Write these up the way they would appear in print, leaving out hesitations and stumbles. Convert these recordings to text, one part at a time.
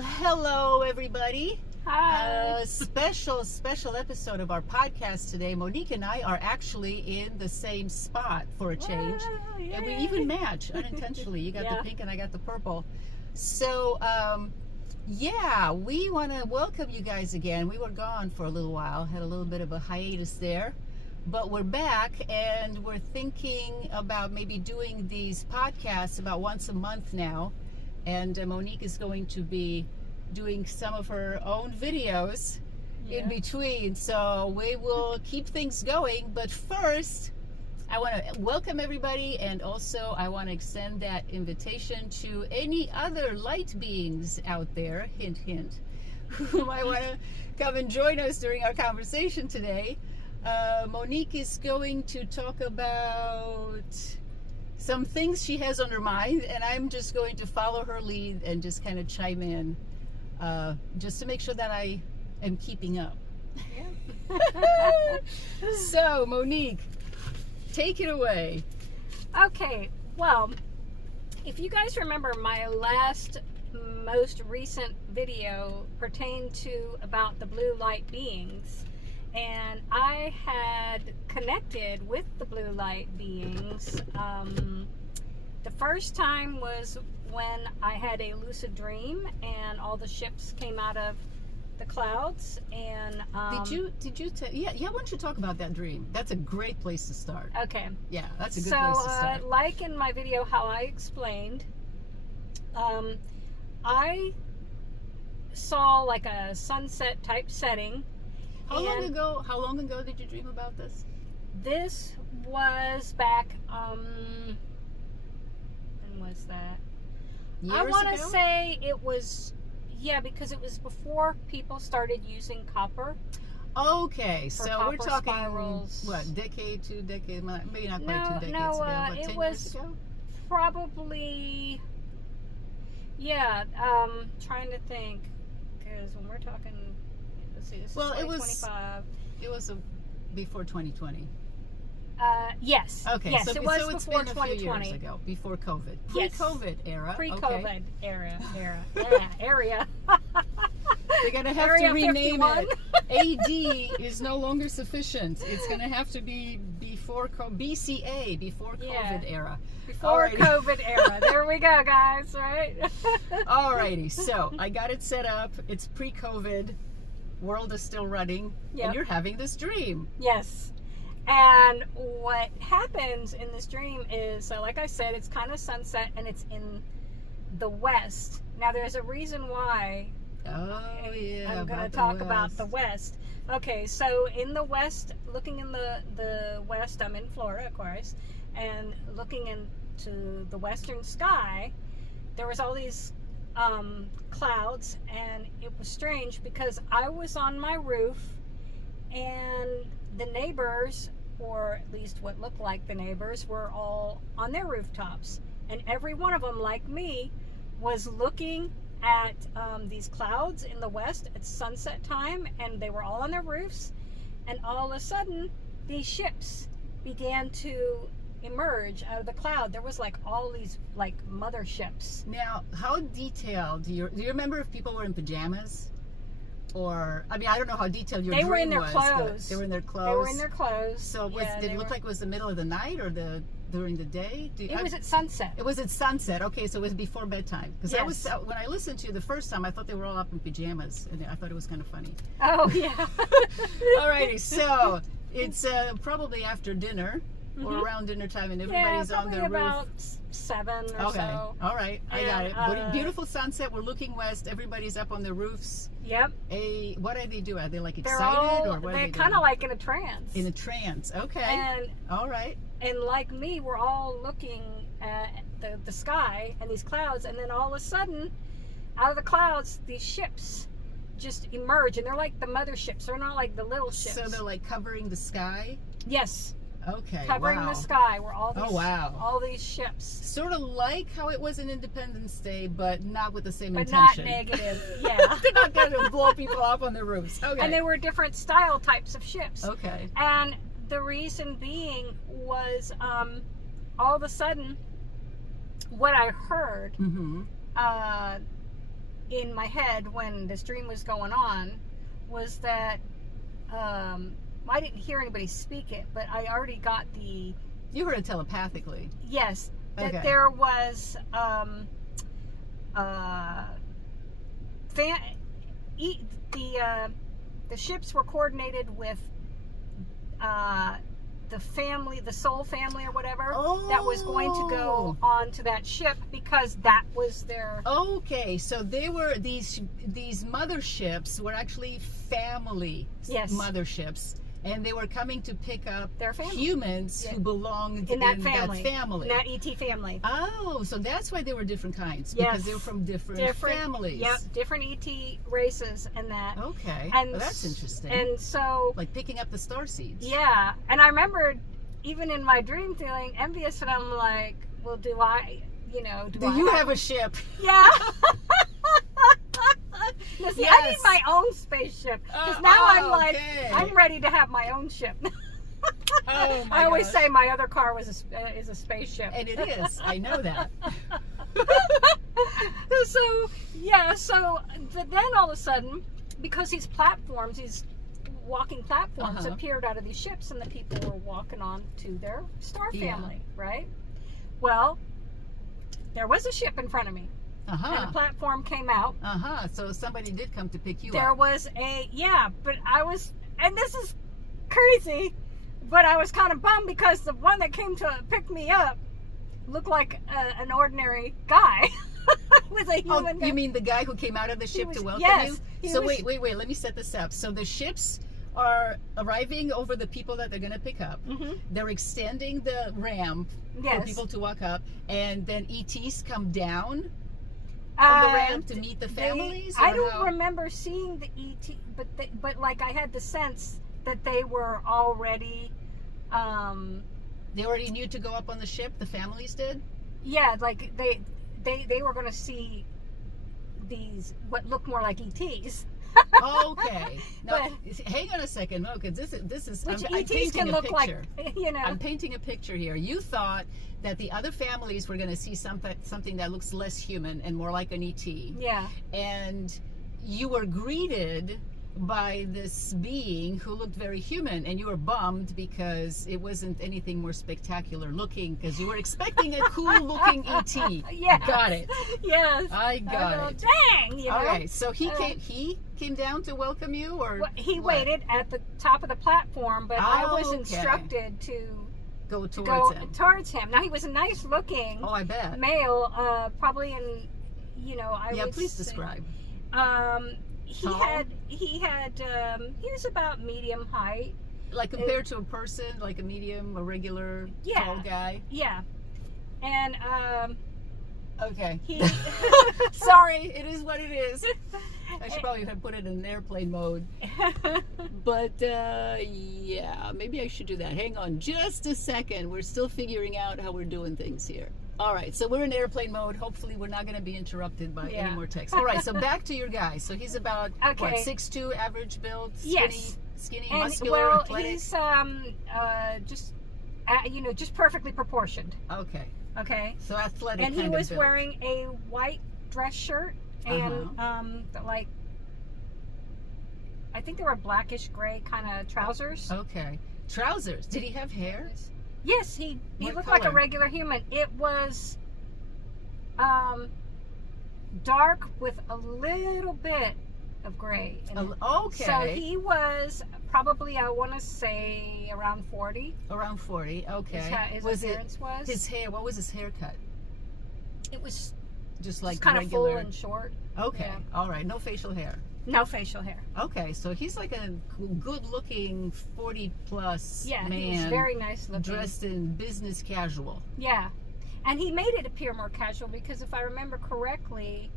Well, hello everybody. Hi. Special episode of our podcast today. Monique and I are actually in the same spot for a change. Wow, And we yay. even match unintentionally. You got Yeah. the pink and I got the purple. So, yeah, we want to welcome you guys again. We were gone for a little while, had a little bit of a hiatus there. But we're back and we're thinking about maybe doing these podcasts about once a month now. And Monique is going to be doing some of her own videos in between. So we will keep things going. But first, I want to welcome everybody, and also I want to extend that invitation to any other light beings out there, hint, hint, who might want to come and join us during our conversation today. Monique is going to talk about some things she has on her mind, and I'm just going to follow her lead and just kind of chime in, just to make sure that I am keeping up. Yeah. So, Monique, take it away. Okay, well, if you guys remember, my most recent video pertained to about the blue light beings, and I had connected with the blue light beings. The first time was when I had a lucid dream and all the ships came out of the clouds. And did you yeah, why don't you talk about that dream? That's a great place to start. Okay. Yeah, that's a good place to start. Like in my video how I explained, I saw like a sunset type setting. How long ago did you dream about this? This was back, when was that? Years I want to ago? say it was, yeah, because it was before people started using copper. Okay, For so we're copper talking, spirals. what, decade, 2 decades, maybe not quite 2 decades No, ago, but it 10 was years ago? probably, yeah, trying to think, because when we're talking, let's see, this is 2025. It was before 2020. Yes. Okay, yes, so it was it's before been a few 2020. years ago, before COVID. Yes. Pre-COVID era. Pre-COVID Okay. area. They're going to have Area to rename 51. it. AD is no longer sufficient. It's going to have to be before BCA, before COVID era. Before Alrighty. COVID era. There we go, guys, right? Alrighty, so I got it set up. It's pre-COVID. World is still running. Yep. And you're having this dream. Yes. And what happens in this dream is, so like I said, it's kind of sunset and it's in the west. Now there's a reason why Oh, yeah. I'm going to about the talk about West. the west. Okay, so in the west, looking in the west, I'm in Florida, of course, and looking into the western sky, there was all these clouds, and it was strange because I was on my roof, and the neighbors, or at least what looked like the neighbors, were all on their rooftops, and every one of them, like me, was looking at these clouds in the west at sunset time, and they were all on their roofs, and all of a sudden these ships began to emerge out of the cloud. There was like all these like mother ships. Now, how detailed do you remember if people were in pajamas? Or, I mean, I don't know how detailed your They dream were in their was, clothes. They were in their clothes. They were in their clothes. So did it look like it was the middle of the night or during the day? It was at sunset. It was at sunset. Okay, so it was before bedtime. Because Yes. when I listened to you the first time, I thought they were all up in pajamas, and I thought it was kind of funny. Oh yeah. Alrighty, so it's probably after dinner or around dinner time, and everybody's on their about roof. 7 or Okay, so. all right, I got it. And, Beautiful sunset. We're looking west. Everybody's up on their roofs. Yep. What do they do? Are they like They're excited, or what are they're they kind doing? of like in a trance. In a trance. Okay. And All right. like me, we're all looking at the sky and these clouds, and then all of a sudden, out of the clouds, these ships just emerge, and they're like the mother ships. They're not like the little ships. So they're like covering the sky. Yes. Okay. Covering wow. the sky were all these, Oh, wow. all these ships. Sort of like how it was in Independence Day, but not with the same But intention. not negative. Yeah. They're not going to blow people up on their roofs. Okay. And they were different style types of ships. Okay. And the reason being was all of a sudden what I heard, in my head when this dream was going on was that I didn't hear anybody speak it, but I already got the... You heard it telepathically. Yes. That Okay. there was the ships were coordinated with the family, the soul family or whatever, that was going to go onto that ship because that was their... Okay, so they were these motherships were actually family motherships, and they were coming to pick up their family. Humans who belonged in that in family, in that ET family. Oh, so that's why they were different kinds, because they were from different families. Yep, different ET races and that. Okay, and well, that's interesting. And so, like picking up the star seeds. Yeah, and I remember even in my dream feeling envious, and I'm like, well, do I have a ship? Yeah. No, see, I need my own spaceship, because now I'm ready to have my own ship. Oh my I always gosh. say my other car is a spaceship, and it is. I know that. So then all of a sudden, because these walking platforms appeared out of these ships, and the people were walking on to their star family, right? Well, there was a ship in front of me. And a platform came out. So somebody did come to pick you up. There was but I was, and this is crazy, but I was kind of bummed because the one that came to pick me up looked like an ordinary guy. With a human guy. You mean the guy who came out of the ship to welcome you? So wait, let me set this up. So the ships are arriving over the people that they're going to pick up. They're extending the ramp for people to walk up, and then ETs come down on the ramp to meet the families? I don't remember seeing the ET, but like I had the sense that they were already... they already knew to go up on the ship, the families did? Yeah, like they were going to see these, what looked more like ETs. Okay. Now, hang on a second. No, because this is Which I'm ETs painting can a look picture. like, I'm painting a picture here. You thought that the other families were going to see something that looks less human and more like an ET. Yeah. And you were greeted by this being who looked very human, and you were bummed because it wasn't anything more spectacular looking, because you were expecting a cool looking ET. Yeah. Got it. Yes. I got it. Dang. You know? Okay, so he came down to welcome you, or he waited at the top of the platform, but I was instructed to go towards him. Now he was a nice looking I bet. male, probably in, please describe. He was about medium height. Like compared to a person, like a regular tall guy? Yeah. And, okay. he... Sorry, it is what it is. I should probably have put it in airplane mode. But, yeah, maybe I should do that. Hang on just a second. We're still figuring out how we're doing things here. All right, so we're in airplane mode. Hopefully we're not going to be interrupted by any more text. All right, so back to your guy. So he's about, what, 6'2", average build, skinny, and, muscular, athletic? He's just perfectly proportioned. Okay. So athletic and he was wearing a white dress shirt and like, I think they were blackish gray kind of trousers. Okay. Trousers. Did he have hair? Yes, he looked like a regular human. It was dark with a little bit of gray in it. Okay. So he was probably, I want to say, around 40. Around 40, okay. His appearance was. His hair, what was his haircut? It was just like kind regular. of full and short. Okay, yeah. All right, no facial hair. No facial hair. Okay, so he's like a good-looking 40-plus man. Yeah, he's very nice looking. Dressed in business casual. Yeah, and he made it appear more casual because if I remember correctly,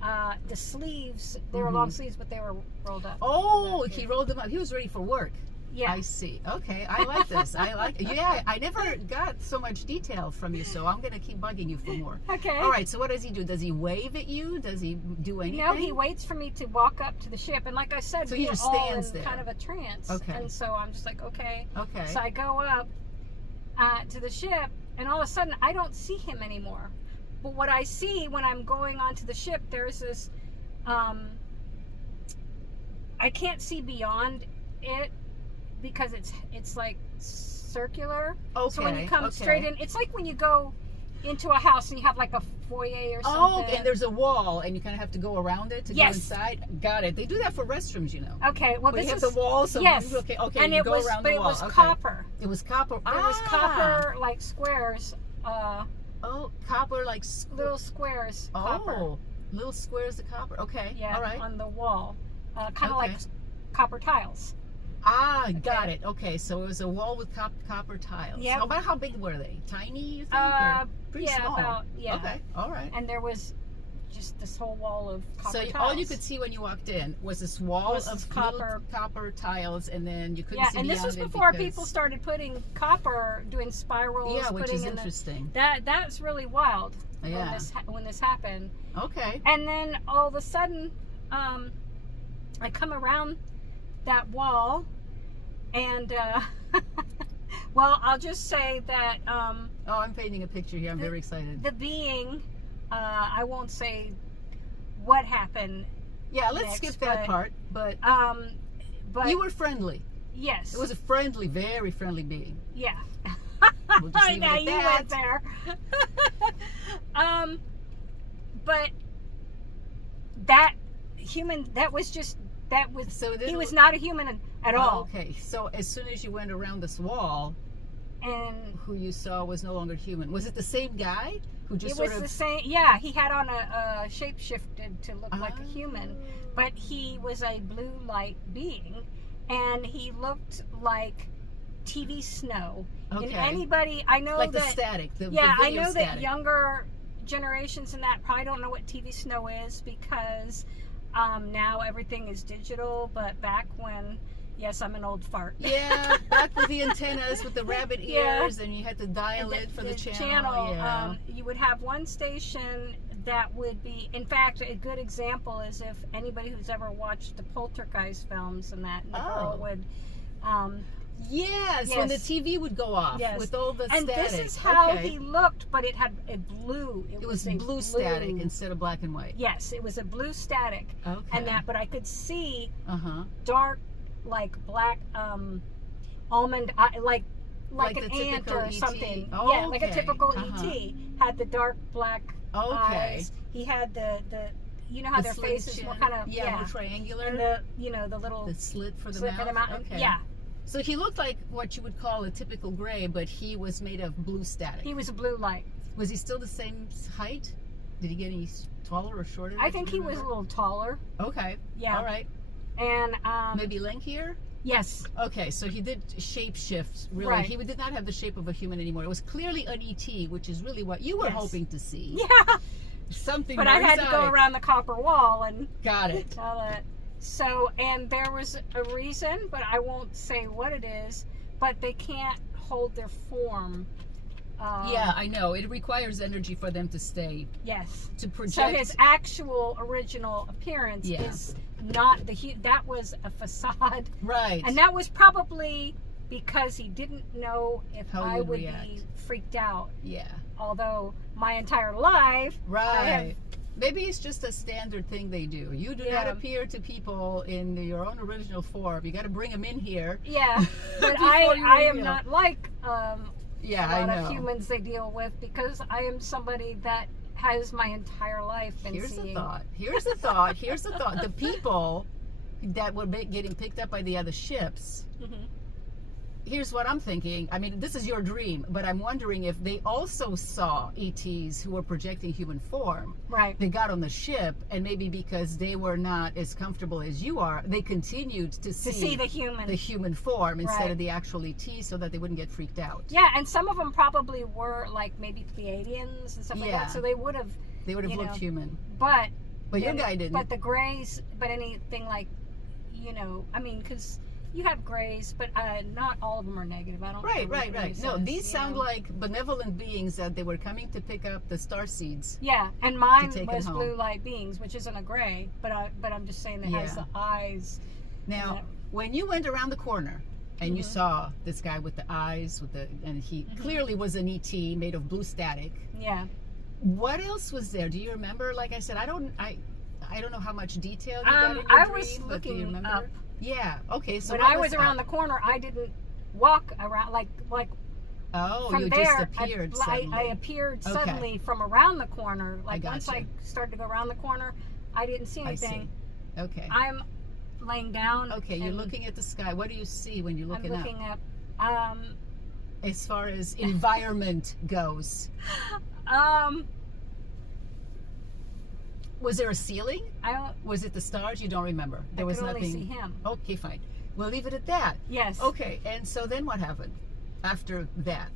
the sleeves, they were long sleeves, but they were rolled up. Oh, he rolled them up. He was ready for work. Yeah. I see. Okay, I like this. Yeah, I never got so much detail from you, so I'm going to keep bugging you for more. Okay. All right, so what does he do? Does he wave at you? Does he do anything? No, he waits for me to walk up to the ship, and like I said, so we he just were all stands in there. kind of a trance. Okay. And so I'm just like, okay. Okay. So I go up to the ship, and all of a sudden, I don't see him anymore. But what I see when I'm going onto the ship, there's this I can't see beyond it because it's like circular. Okay. So when you come straight in, it's like when you go into a house and you have like a foyer or something. Oh, and there's a wall, and you kind of have to go around it to go Yes. inside. Got it. They do that for restrooms, you know. Okay, well, Where this you is have the wall. So yes. Okay. And you it go was, around but the it wall. was Okay. copper. It was copper. There was copper like squares, Oh, copper like little squares, copper. Oh, little squares of copper. Okay. Yeah, All right. on the wall, kind of Okay. like copper tiles. Ah, got it. Okay, so it was a wall with copper tiles. Yep. About how big were they? Tiny, you think? Or pretty yeah, small. about Okay, all right. And there was just this whole wall of copper So tiles. all you could see when you walked in was this wall Was of this copper tiles, and then you couldn't Yeah, see and this beyond was it before because- people started putting copper, doing spirals. Yeah, which putting is in interesting. That's really wild. Yeah. When this happened. Okay. And then all of a sudden, I come around that wall, and well, I'll just say that Oh, I'm painting a picture here. I'm very excited. the being, I won't say what happened. Yeah, let's next, skip that part. But But you were friendly. yes, It was a friendly, very friendly being. yeah. We'll just leave it Now at you that. went there. But that human, that was So it he didn't was look- not a human at all. Okay, so as soon as you went around this wall, And who you saw was no longer human. Was it the same guy who just it sort was of? the same. Yeah, he had on a shape shifted to look like a human, Oh. but he was a blue light being, and he looked like TV snow. Okay. And anybody, I know like the that. static. Yeah, the I video know static. that younger generations and that probably don't know what TV snow is because now everything is digital. But back when, yes, I'm an old fart. Yeah, back with the antennas with the rabbit Yeah. ears, and you had to dial it for the channel. Yeah. You would have one station that would be, in fact, a good example is if anybody who's ever watched the Poltergeist films and that, and the girl would, yes, when the yes. TV would go off Yes. with all the and static. this is how Okay. he looked, but it had a blue. It was a blue static instead of black and white. Yes, it was a blue static, Okay. and that. But I could see Uh-huh. dark, like black, almond eye, like Like an the ant typical or ET. something. Oh, Yeah, like a okay. typical Uh-huh. ET. Had the dark black Okay. eyes. He had the you know how The their slit faces chin. were kind of more triangular. and the little the slit for the slit mouth. for the mouth. Okay. Yeah, So he looked like what you would call a typical gray, but he was made of blue static. he was a blue light. Was he still the same height? Did he get any taller or shorter? I Do think you he was a remember? little taller. Okay. Yeah. All right. And Maybe lankier? yes, Okay, so he did shape shift, really. Right. He did not have the shape of a human anymore. It was clearly an ET, which is really what you were Yes. hoping to see. yeah. Something But more I had to go exotic. around the copper wall and Got it. all that. So, and there was a reason, but I won't say what it is. But they can't hold their form. Yeah, I know. It requires energy for them to stay, Yes. to project. So his actual original appearance Yeah. is not that was a facade, right. and that was probably because he didn't know if How I you'd would be react. freaked out. Yeah. Although my entire life, I have- Right. Maybe it's just a standard thing they do. You do not Yeah. appear to people in your own original form. You got to bring them in here. yeah, but Before you I am reveal. not like Yeah, a lot I know. of humans they deal with because I am somebody that has my entire life been Here's seeing. the thought. Here's the thought. Here's the thought. The people that were getting picked up by the other ships. Mhm. Here's what I'm thinking. I mean, this is your dream, but I'm wondering if they also saw ETs who were projecting human form. Right. They got on the ship, and maybe because they were not as comfortable as you are, they continued to To see the human. form instead Right. of the actual ET, so that they wouldn't get freaked out. Yeah, and some of them probably were like maybe Pleiadians and stuff like Yeah. that. So they would have, They would have You looked know. human. but But your guy didn't. But the grays, but anything like, I mean, because you have grays, but not all of them are negative. I don't. Right. know what it No, says, these you sound know. like benevolent beings that they were coming to pick up the star seeds. Yeah, and mine take 'em was home. blue light beings, which isn't a gray, but I'm just saying that has Yeah. the eyes. Now, Yeah. when you went around the corner and you Mhm. saw this guy with the eyes, and he clearly was an ET made of blue static. Yeah. What else was there? Do you remember? Like I said, I don't know how much detail you got in your I dream, was but do you looking remember? up. Yeah. Okay. So When what I was around the up? corner, I didn't walk around like Oh, from you there. just appeared I suddenly. appeared Okay. suddenly from around the corner. Like once gotcha. I started to go around the corner, I didn't see I anything. see. Okay. I'm laying down. Okay, you're looking at the sky. What do you see when you're looking I'm looking up? up. As far as environment goes, was there a ceiling? Was it the stars? You don't remember. There was could nothing. only see him. Okay, fine. We'll leave it at that. Yes. Okay, and so then what happened after that?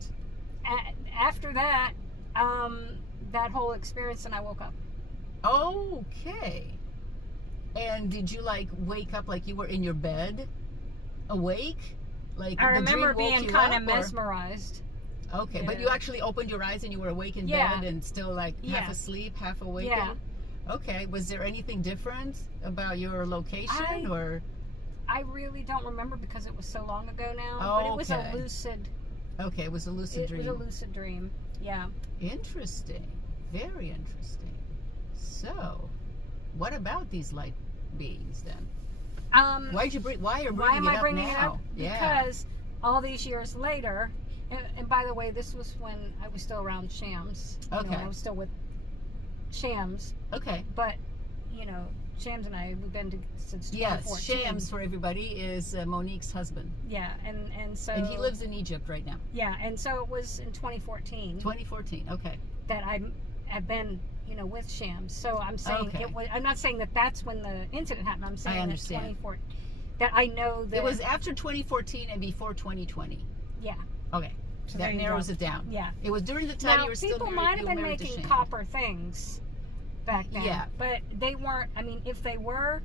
After that, that whole experience, and I woke up. Okay. And did you like wake up like you were in your bed, awake? Like I the remember dream woke being you kind up, of or- mesmerized. Okay, but Yeah. you actually opened your eyes and you were awake in Yeah. bed and still like half Yeah. asleep, half awake. Yeah. Okay. Was there anything different about your location or? I really don't remember because it was so long ago now. But it was a Okay. lucid. Okay, it was a lucid dream. It was a lucid dream. Yeah. Interesting. Very interesting. So, what about these light beings then? Why are you bringing Why am it I up bringing now? it up? Yeah. Because all these years later, and by the way, this was when I was still around Shams. Okay. I was still with Shams, Okay. but Shams and I, we've been since 2014. Yes, Shams for everybody is Monique's husband, Yeah, and so and he lives in Egypt right now. Yeah, and so it was in 2014 2014. Okay. that I've been with Shams. So I'm saying Okay. it was. I'm not saying that that's when the incident happened. I'm saying I that understand. 2014. That I know that It was after 2014 and before 2020. Yeah. Okay. So That there you narrows go. it down. Yeah. It was during the time Now, you were still people married. might you have were been married to making Sham. copper things back then. Yeah. But they weren't. I mean, if they were,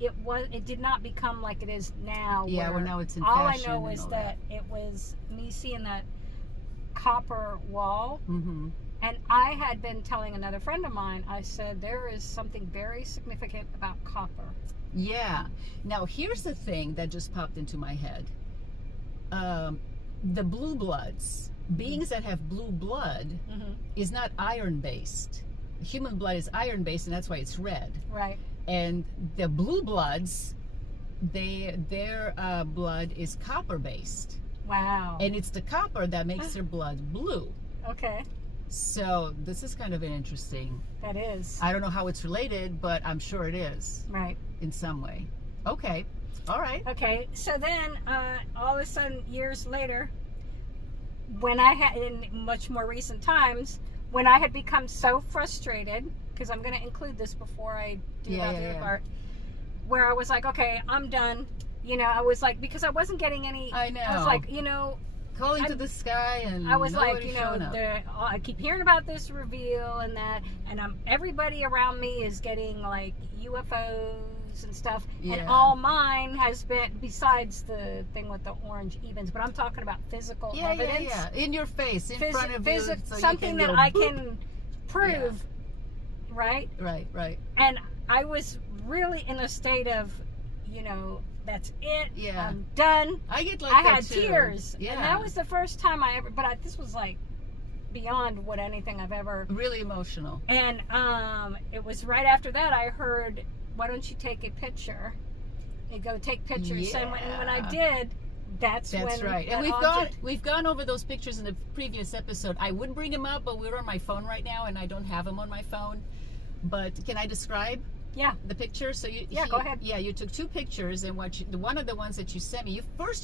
it did not become like it is now. Yeah, where well, now it's in all fashion I know and is all that it was me seeing that copper wall. Mm-hmm. And I had been telling another friend of mine, I said, there is something very significant about copper. Yeah. Now, here's the thing that just popped into my head. The blue bloods, beings that have blue blood, is not iron-based. Human blood is iron-based, and that's why it's red. Right. And the blue bloods, their blood is copper-based. Wow. And it's the copper that makes their blood blue. Okay. So this is kind of an interesting. That is. I don't know how it's related, but I'm sure it is Right. in some way. Okay. All right. Okay. So then, all of a sudden, years later, when I had, in much more recent times, when I had become so frustrated, because I'm going to include this before I do about the other part, where I was like, okay, I'm done. I was like, because I wasn't getting any. I know. I was like, Calling to the sky and I was like, nobody's showing up. I keep hearing about this reveal and that, and everybody around me is getting like UFOs and stuff, and all mine has been, besides the thing with the orange evens, but I'm talking about physical evidence. Yeah, in your face, in front of you, so something you can that go, I boop. can prove, right? Right. And I was really in a state of, that's it. Yeah. I'm done. I get like I that had too. tears. Yeah. And that was the first time I ever, but this was like beyond what anything I've ever. Really emotional. And it was right after that I heard, why don't you take a picture? You go take pictures. Yeah. And when I did, that's when. Right. And we've gone over those pictures in the previous episode. I would bring them up, but we're on my phone right now and I don't have them on my phone. But can I describe? Yeah. The picture. So go ahead. Yeah, you took two pictures, and one of the ones that you sent me, you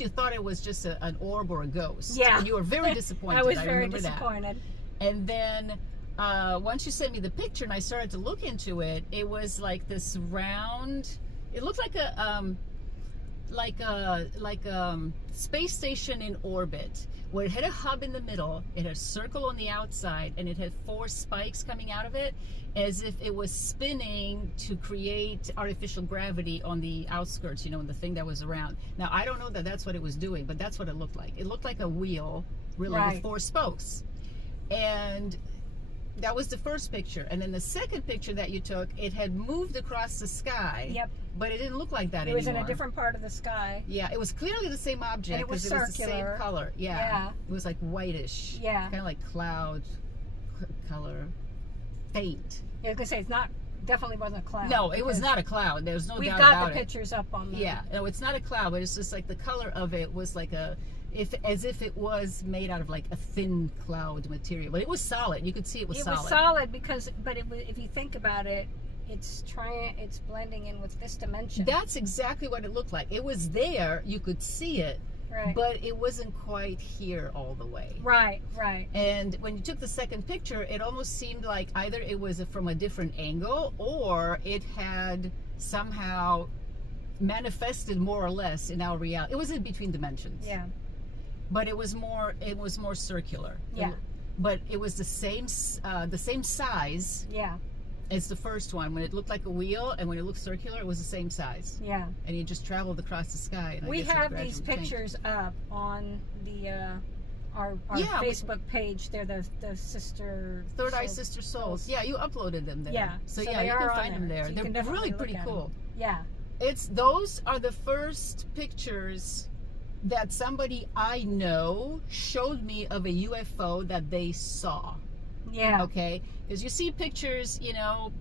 thought it was just an orb or a ghost. Yeah. And you were very disappointed. I was very remember disappointed. That. And then once you sent me the picture, and I started to look into it, it was like this round. It looked like a space station in orbit, where it had a hub in the middle, it had a circle on the outside, and it had 4 spikes coming out of it, as if it was spinning to create artificial gravity on the outskirts, in the thing that was around. Now, I don't know that that's what it was doing, but that's what it looked like. It looked like a wheel, really, with 4 spokes. And that was the first picture. And then the second picture that you took, it had moved across the sky. Yep. But it didn't look like that anymore. It was in a different part of the sky. Yeah, it was clearly the same object because it was the same color. Yeah. It was like whitish. Yeah. Kind of like cloud color. Faint. Yeah, I was going to say, it's not definitely wasn't a cloud. No, it was because not a cloud. There's no we've doubt got about the it. pictures up on the Yeah, no, it's not a cloud, but it's just like the color of it was like as if it was made out of like a thin cloud material. But it was solid. You could see it was solid. It was solid because, but if you think about it, it's blending in with this dimension. That's exactly what it looked like. It was there. You could see it. Right. But it wasn't quite here all the way. Right, right. And when you took the second picture, it almost seemed like either it was from a different angle or it had somehow manifested more or less in our reality. It was in between dimensions. Yeah. But it was more circular. Yeah. But it was the same size Yeah. as the first one. When it looked like a wheel and when it looked circular, it was the same size. Yeah. And you just traveled across the sky. And We I guess it have gradually these changed. pictures up on the our Yeah, Facebook page. They're the sister Third Eye Sister Souls. Yeah, you uploaded them there. Yeah. So So yeah, they you are can on find them there. there. So you can They're definitely really look pretty at 'em. cool. Yeah. Those are the first pictures that somebody I know showed me of a UFO that they saw. Yeah. Okay? Because you see pictures, you know,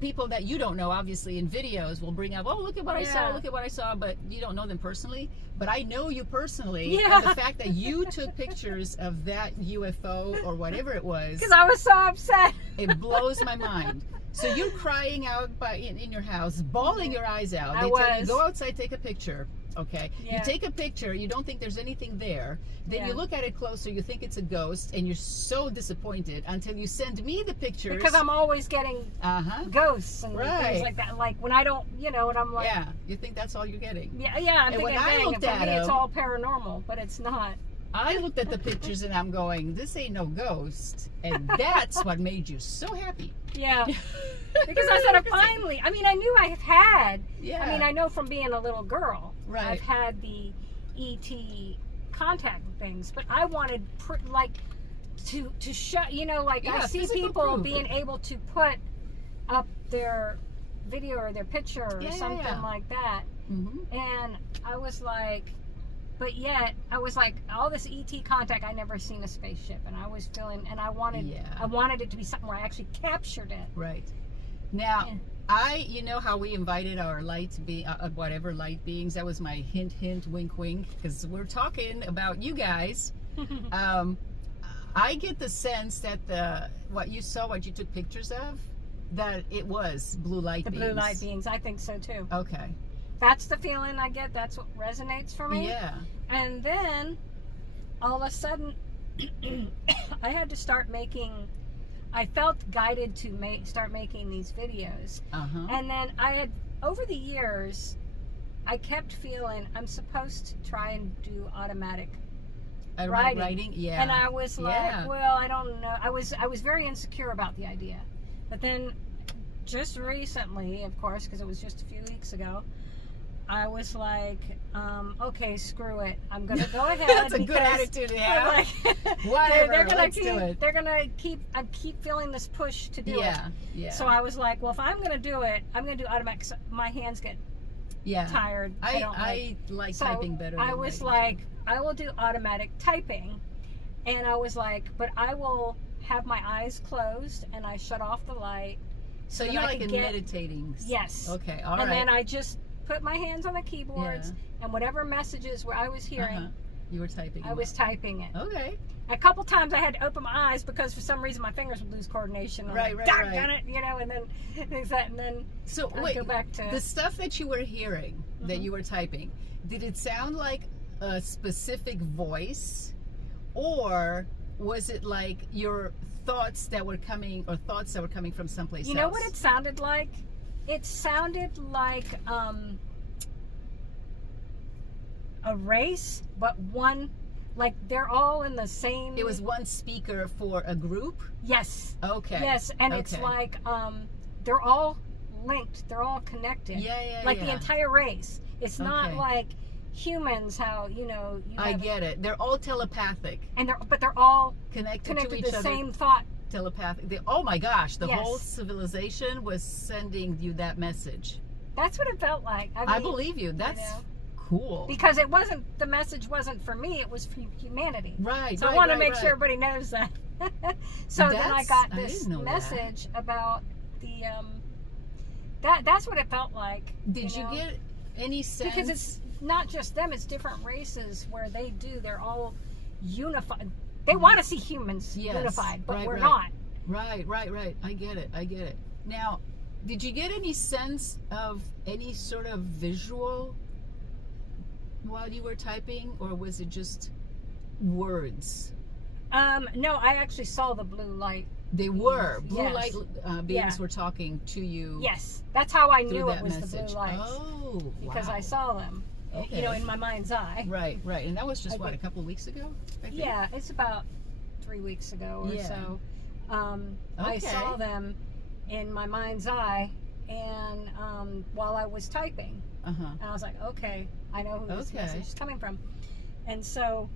people that you don't know, obviously, in videos will bring up, oh, look at what I saw, look at what I saw, but you don't know them personally. But I know you personally. Yeah. And the fact that you took pictures of that UFO or whatever it was, Because I was so upset. it blows my mind. So you're crying out in your house, bawling your eyes out. I They tell you, was. go outside, take a picture. Okay. Yeah. You take a picture, you don't think there's anything there. Then you look at it closer, you think it's a ghost, and you're so disappointed until you send me the pictures. Because I'm always getting ghosts and things like that. Like when I don't, you know, and I'm like, yeah, you think that's all you're getting. yeah, I'm And when thinking, I dang, looked and for at me it's them- all paranormal, but it's not. I looked at the pictures and I'm going, this ain't no ghost. And that's what made you so happy. Yeah. Because I said, finally, I mean, I knew I have had, Yeah. I mean, I know from being a little girl, Right. I've had the ET contact things, but I wanted, to show, you know, like Yeah, I see physical people proof. being able to put up their video or their picture or something like that. Mm-hmm. And I was like, but yet I was like, all this ET contact, I never seen a spaceship, and I was feeling, and I wanted it to be something where I actually captured it. Right. Now, you know how we invited our whatever light beings. That was my hint, wink, wink, because we're talking about you guys. I get the sense that what you took pictures of, that it was blue light beings. The blue light beings, I think so too. Okay. That's the feeling I get. That's what resonates for me. Yeah. And then, all of a sudden, I had to start making. I felt guided to start making these videos. And then over the years, I kept feeling I'm supposed to try and do automatic writing. Yeah. And I was like, well, I don't know. I was very insecure about the idea. But then, just recently, of course, because it was just a few weeks ago, I was like, okay, screw it. I'm going to go ahead. That's a good attitude to have. Like, whatever, let's do it. They're going to I keep feeling this push to do it. Yeah. So I was like, well, if I'm going to do it, I'm going to do automatic. My hands get tired. I like typing better. I was like, I will do automatic typing. And I was like, but I will have my eyes closed and I shut off the light. So you're like meditating. Yes. Okay, all right. And then I just put my hands on the keyboards and whatever messages where I was hearing, you were typing. I was typing it. Okay. A couple times I had to open my eyes because for some reason my fingers would lose coordination. Right. It, you know, and then things that, and then so I'd go back to the stuff that you were hearing, that you were typing. Did it sound like a specific voice, or was it like your thoughts that were coming from someplace else? You know what it sounded like? It sounded like a race, but one, like they're all in the same. It was one speaker for a group? Yes. Okay. Yes, and it's like they're all linked, they're all connected. Like the entire race. It's not like humans, how I get it. They're all telepathic. And they're all connected to each the other. same thought. Telepathic. Oh my gosh, the whole civilization was sending you that message. That's what it felt like. I believe you. That's cool. Because the message wasn't for me, it was for humanity. Right. So I want to make sure everybody knows that. So then I got this message about that's what it felt like. Did you get any sense? Because it's not just them, it's different races where they're all unified. They want to see humans unified, but we're not. Right. I get it. Now, did you get any sense of any sort of visual while you were typing, or was it just words? No, I actually saw the blue light. They were. Blue light beings Yeah. were talking to you. Yes, that's how I through knew that it was message. the blue lights. Oh, Because wow. I saw them, Okay. in my mind's eye. Right. And that was just, a couple of weeks ago? I think? Yeah, it's about 3 weeks ago or so. I Okay. saw them in my mind's eye, and while I was typing. Uh-huh. And I was like, okay, I know who this Okay. message is coming from. And so,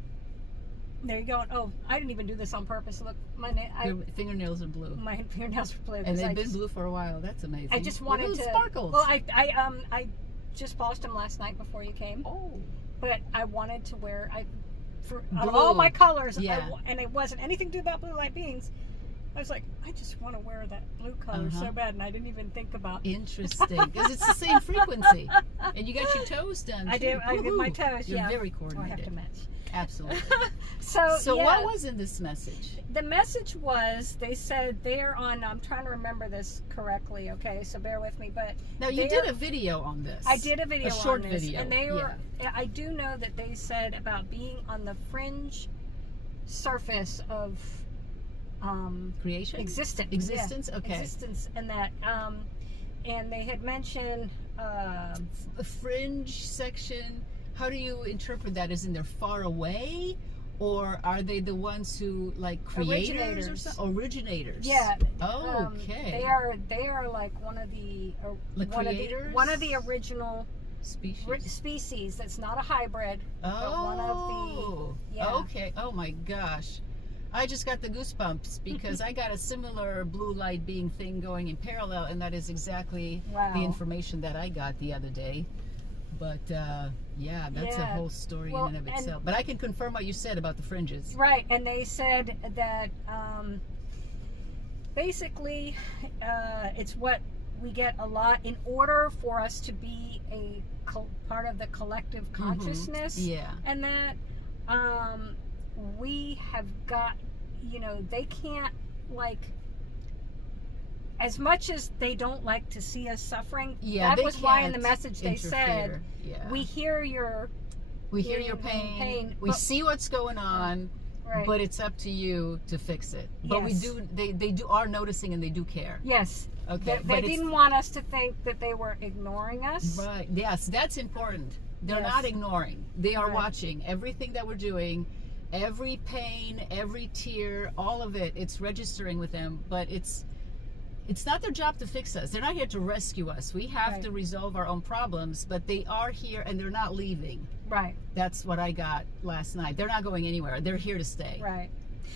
there you go. Oh, I didn't even do this on purpose. Look, Your fingernails are blue. my fingernails were blue. And 'cause they've I been just- blue for a while. That's amazing. I just wanted Ooh, to sparkles. Well, I just polished them last night before you came. Oh. But I wanted to wear out of Blue. all my colors, Yeah. and it wasn't anything to do about blue light beings. I was like, I just want to wear that blue color so bad, and I didn't even think about. Interesting, because it's the same frequency, and you got your toes done. I too. did. I did my Woohoo. toes. You're Yeah. very Oh, I coordinated. have to match. Absolutely. So yeah, what was in this message? the message was, they said they're on. I'm trying to remember this correctly. Okay, so bear with me. But Now you did a video on this. I did a video, a short on this, video, and they were. I do know that they said about being on the fringe surface of creation, existence. Okay. Existence, and that. And they had mentioned. A fringe section. How do you interpret that? Is in they're far away, or are they the ones who like creators or something? Originators. Yeah. Okay. They are like one of the creators? one of the original species. that's not a hybrid. But one of the, yeah. Okay. Oh my gosh. I just got the goosebumps because I got a similar blue light being thing going in parallel, and that is exactly the information that I got the other day. But yeah, that's a whole story in and of itself. But I can confirm what you said about the fringes. Right, and they said that basically it's what we get a lot in order for us to be a part of the collective consciousness. Yeah. And that we have got, they can't, like, as much as they don't like to see us suffering, that was why in the message they said, we hear your pain, we see what's going on, but it's up to you to fix it. But we do, they are noticing, and they do care. Yes. Okay. They didn't want us to think that they were ignoring us. Right. Yes, that's important. They're not ignoring. They are watching everything that we're doing, every pain, every tear, all of it. It's registering with them, but it's not their job to fix us. They're not here to rescue us. We have to resolve our own problems, but they are here, and they're not leaving. Right. That's what I got last night. They're not going anywhere. They're here to stay. Right.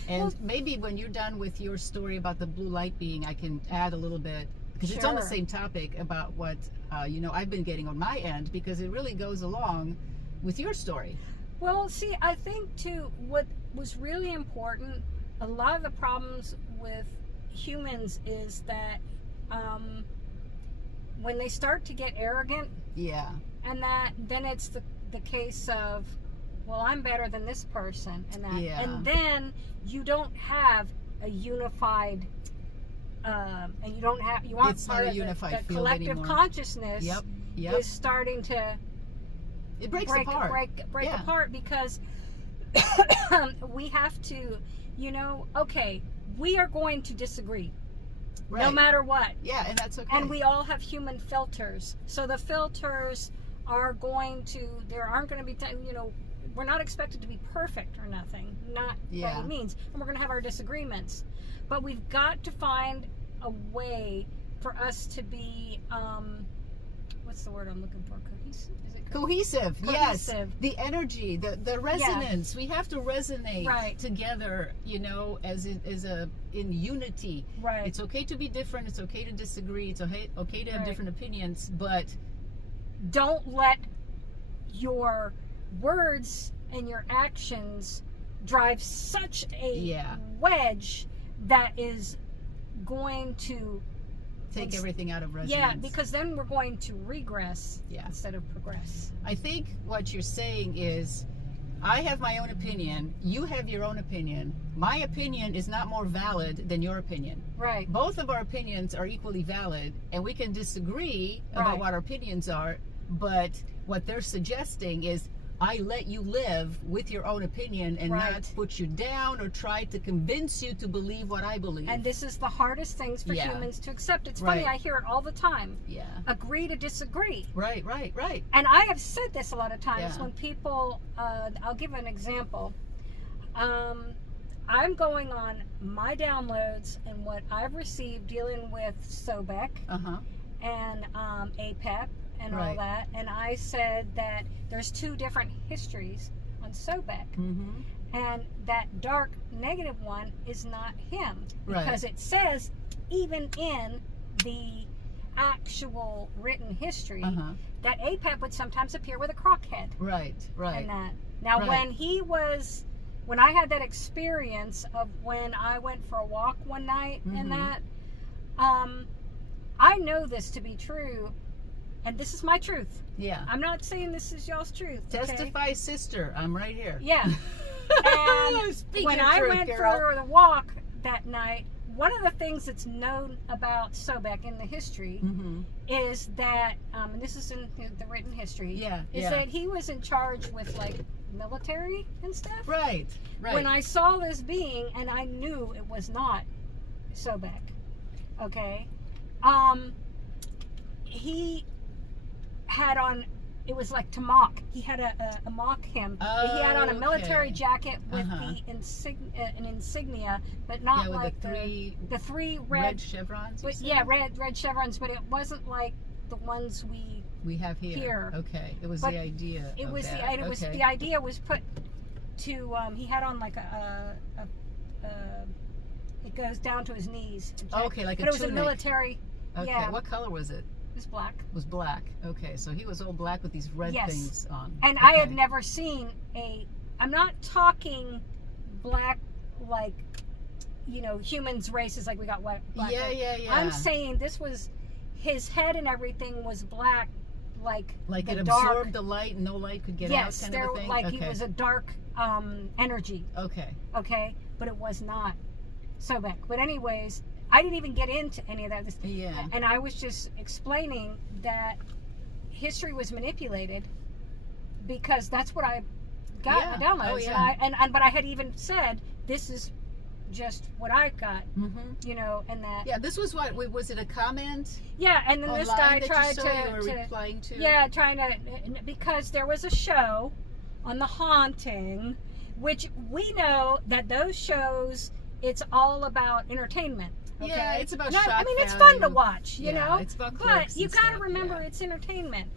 And maybe when you're done with your story about the blue light being, I can add a little bit, because it's on the same topic about what I've been getting on my end, because it really goes along with your story. Well, see, I think too, what was really important, a lot of the problems with humans is that when they start to get arrogant, and that then it's the case of, well, I'm better than this person, and that, and then you don't have a unified, and you aren't part of the collective consciousness. Is starting to break apart, because we have to, okay, we are going to disagree. No matter what. Yeah, and that's okay. And we all have human filters. So the filters are going to, there aren't going to be, we're not expected to be perfect or nothing. Not by any means. And we're going to have our disagreements. But we've got to find a way for us to be, what's the word I'm looking for? Cohesive? Is it cohesive? Yes. The energy, the resonance. We have to resonate together, in unity. Right. It's okay to be different. It's okay to disagree. It's okay to have different opinions, but don't let your words and your actions drive such a wedge that is going to take everything out of resonance. Yeah, because then we're going to regress Yeah. instead of progress. I think what you're saying is, I have my own opinion, you have your own opinion. My opinion is not more valid than your opinion. Right. Both of our opinions are equally valid, and we can disagree about Right. what our opinions are, but what they're suggesting is, I let you live with your own opinion and Right. not put you down or try to convince you to believe what I believe. And this is the hardest things for Yeah. humans to accept. It's funny, Right. I hear it all the time. Yeah. Agree to disagree. Right, right, right. And I have said this a lot of times Yeah. when people, I'll give an example. I'm going on my downloads and what I've received dealing with Sobek Uh-huh. and APEP and all Right. that. And I said that there's 2 different histories on Sobek. Mm-hmm. And that dark negative one is not him. Right. Because it says, even in the actual written history, Uh-huh. that APEP would sometimes appear with a croc head. Right, right. And that. Now, Right. when I had that experience of when I went for a walk one night Mhm. and that, I know this to be true, and this is my truth. Yeah. I'm not saying this is y'all's truth. okay? Testify, sister. I'm right here. Yeah. And Speak when your I truth, went girl. for the walk that night, one of the things that's known about Sobek in the history Mm-hmm. is that, and this is in the written history, Yeah, is yeah. that he was in charge with like military and stuff. Right, right. When I saw this being, and I knew it was not Sobek, okay, he had on, it was like to mock. He had a mock him. He had on a military Okay. jacket with Uh-huh. an insignia, but not Yeah, with like the 3 red red, chevrons. you but, said? yeah, red chevrons, but it wasn't like the ones We have here. Here. Okay. It was But the idea. it of was that. the it was Okay. the idea was put to he had on like a it goes down to his knees. Okay, like a but it was tunic. a military. Okay. Yeah, What color was it? it was black. It was black. Okay. So he was all black with these red Yes. things on. And I had Okay. never seen I'm not talking black like, humans races like we got white. Black, Yeah, right? yeah, yeah. I'm saying this was his head and everything was black, like Like the it dark. absorbed the light and no light could get Yes, out kind there of a thing? like Okay. he was a dark energy. Okay. Okay, but it was not Sobek. But anyways, I didn't even get into any of that. Yeah. And I was just explaining that history was manipulated because that's what I got Yeah. in the downloads. Oh, yeah. And but I had even said this is just what I got, Mm-hmm. and that. Yeah, this was what? Was it a comment? Yeah, and then this online guy that tried you saw you were to replying to? yeah, trying to, because there was a show on The Haunting, which we know that those shows, it's all about entertainment. Okay? Yeah, it's about Not- I shock mean, it's fun to value. watch, you Yeah, know? it's about but clicks you and got to stuff, remember yeah. it's entertainment.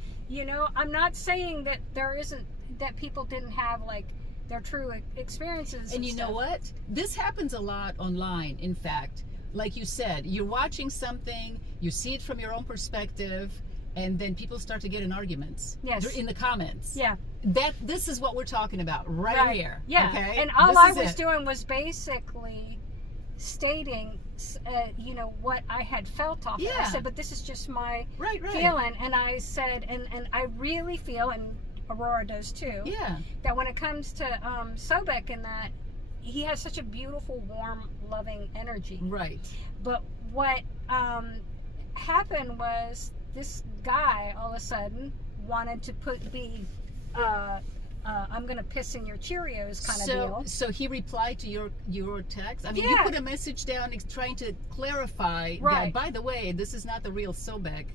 I'm not saying that there isn't, that people didn't have, like, their true experiences. And you know stuff. what? This happens a lot online, in fact. Like you said, you're watching something, you see it from your own perspective, and then people start to get in arguments. Yes. In the comments. Yeah. This is what we're talking about right here. Yeah. Okay? And all This I is was it. doing was basically stating, what I had felt off it. I Yeah. said, but this is just my Right. feeling. And I said, and I really feel, and Aurora does too, Yeah. that when it comes to Sobek and that, he has such a beautiful, warm, loving energy. Right. But what happened was this guy all of a sudden wanted to I'm gonna piss in your Cheerios kind of deal. So he replied to your text. I mean, Yeah. you put a message down trying to clarify Right. that. By the way, this is not the real Sobek.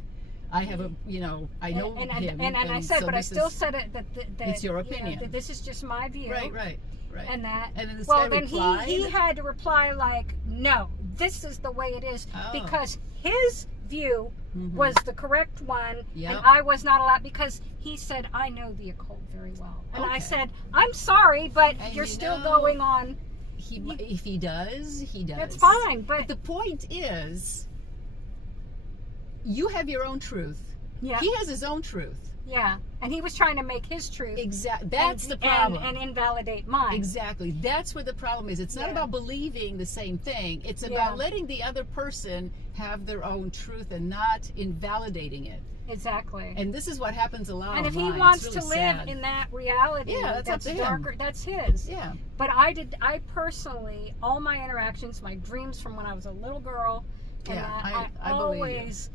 I have I know him. And I said, so but I this still is- said it that It's your opinion. that this is just my view. Right. And that. And then this well, guy then replied. he had to reply like, no, this is the way it is, Oh. because his view Mhm. was the correct one, Yep. and I was not allowed, because he said, I know the occult very well. And I Okay. said, I'm sorry, but And you're you still know, going on. If he does, he does. That's fine, But but the point is, you have your own truth. yeah, He has his own truth. Yeah, and he was trying to make his truth Exactly. That's the problem. and invalidate mine. Exactly. That's where the problem is. It's not about believing the same thing. It's about letting the other person have their own truth and not invalidating it. Exactly. And this is what happens a lot. And if he online. wants It's really to live sad. in that reality, that's up to darker, him. that's his. Yeah. But I personally, all my interactions, my dreams from when I was a little girl, and I always,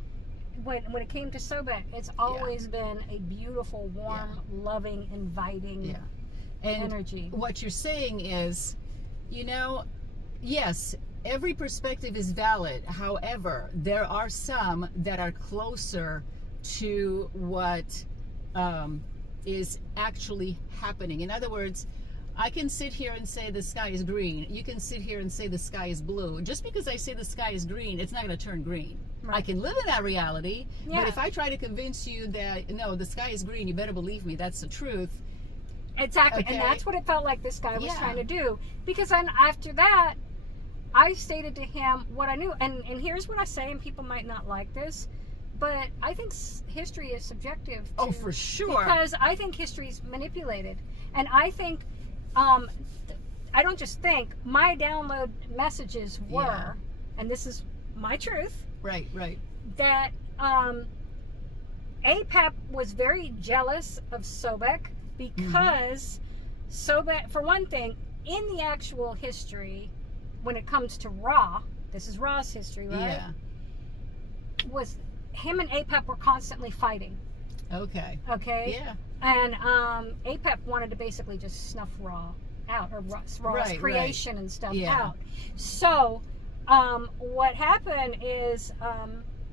when it came to Sobek, it's always been a beautiful, warm, loving, inviting energy. What you're saying is, yes, every perspective is valid. However, there are some that are closer to what is actually happening. In other words, I can sit here and say the sky is green. You can sit here and say the sky is blue. Just because I say the sky is green, it's not going to turn green. Right. I can live in that reality, but if I try to convince you that, no, the sky is green, you better believe me, that's the truth. Exactly, and that's what it felt like this guy was trying to do. Because then after that, I stated to him what I knew. And here's what I say, and people might not like this, but I think history is subjective. Oh, for sure. Because I think history is manipulated. And I think, I don't just think, my download messages were, and this is my truth. Right. That APAP was very jealous of Sobek because Sobek, for one thing, in the actual history, when it comes to Ra, this is Ra's history, right? Yeah. Was him and APAP were constantly fighting. Okay. Yeah. And APAP wanted to basically just snuff Ra out, or Ra's creation and stuff out. So what happened is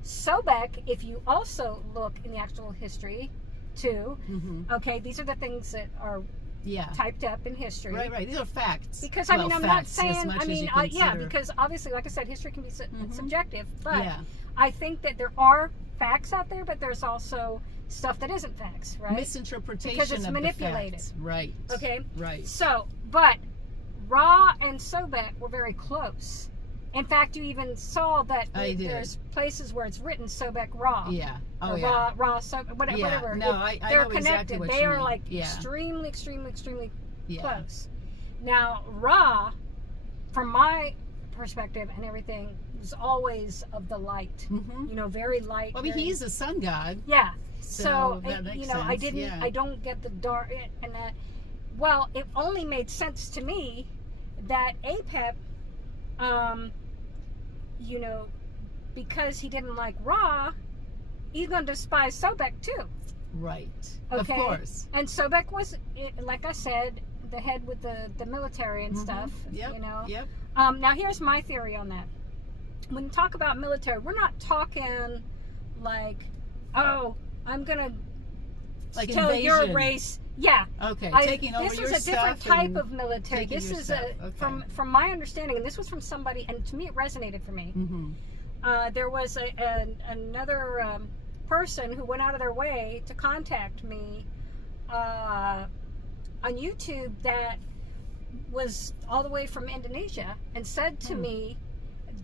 Sobek, if you also look in the actual history too, okay, these are the things that are typed up in history. Right. These are facts. Because I'm not saying, because obviously, like I said, history can be subjective, but I think that there are facts out there, but there's also stuff that isn't facts, right? Misinterpretation because it's of manipulated. The facts. Right. Okay. Right. So, but Ra and Sobek were very close. In fact, you even saw that there's places where it's written Sobek Ra. Yeah. Oh, or yeah. Ra Sobek, whatever. No, I they're know connected. Exactly what they you are mean. like extremely close. Now, Ra, from my perspective and everything, was always of the light. Very light. Well, I mean, he's a sun god. Yeah. So that makes sense. I don't get the dark and that. Well, it only made sense to me that APEP, because he didn't like Ra, he's going to despise Sobek too. Right. Okay? Of course. And Sobek was, like I said, the head with the military and stuff. Yep. Yep. Now, here's my theory on that. When you talk about military, we're not talking like, oh, I'm going to tell invasion. your race. Yeah. Okay. Taking over your stuff. This is a different type of military. This is from my understanding, and this was from somebody, and to me it resonated for me. There was another person who went out of their way to contact me on YouTube that was all the way from Indonesia and said to me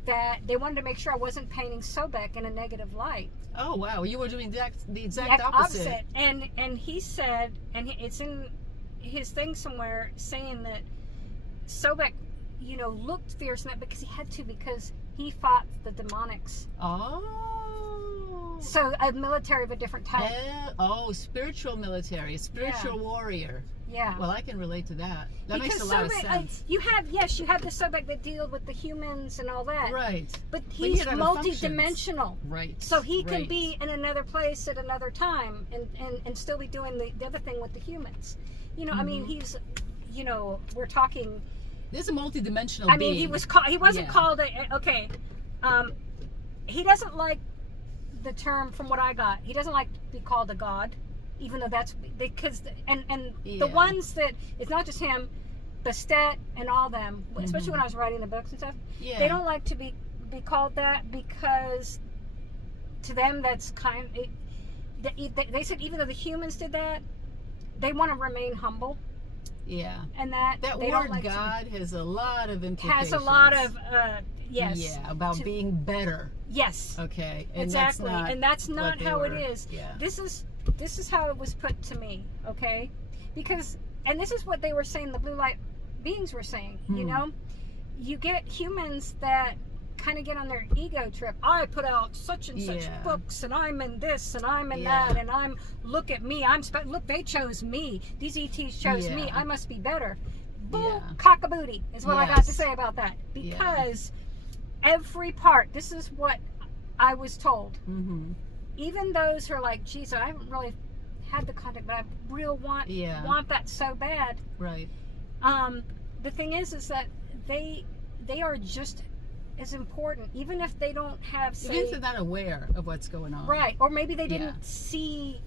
that they wanted to make sure I wasn't painting Sobek in a negative light. Oh wow, you were doing the exact opposite. And he said, and it's in his thing somewhere, saying that Sobek, looked fierce in that because he had to, because he fought the demonics. Oh. So a military of a different type. Spiritual military, spiritual warrior. Yeah. Well, I can relate to that. That because makes a lot of sense. You have the Sobek that deal with the humans and all that. Right. But he's multi-dimensional. Right. So he can be in another place at another time and still be doing the other thing with the humans. I mean, he's, we're talking. This is a multi-dimensional being. I mean, he wasn't called he doesn't like the term, from what I got, he doesn't like to be called a god. Even though that's because the ones that, it's not just him, Bastet and all them, especially when I was writing the books and stuff, they don't like to be called that, because to them that's they said even though the humans did that, they want to remain humble. Yeah. And that word don't like God has a lot of implications. Has a lot of yes. Yeah, about being better. Yes. Okay. And exactly. And that's not how it is. Yeah. This is this is how it was put to me, okay? Because, and this is what they were saying, the blue light beings were saying, you know? You get humans that kind of get on their ego trip. I put out such and such books, and I'm in this, and I'm in that, and I'm, look at me, look, they chose me. These ETs chose me. I must be better. Bull cockabooty is what I got to say about that. Because every part, this is what I was told. Even those who are like, geez, I haven't really had the contact, but I real want that so bad. Right. The thing is that they are just as important, even if they don't have, say, even if they're not aware of what's going on. Right. Or maybe they didn't see,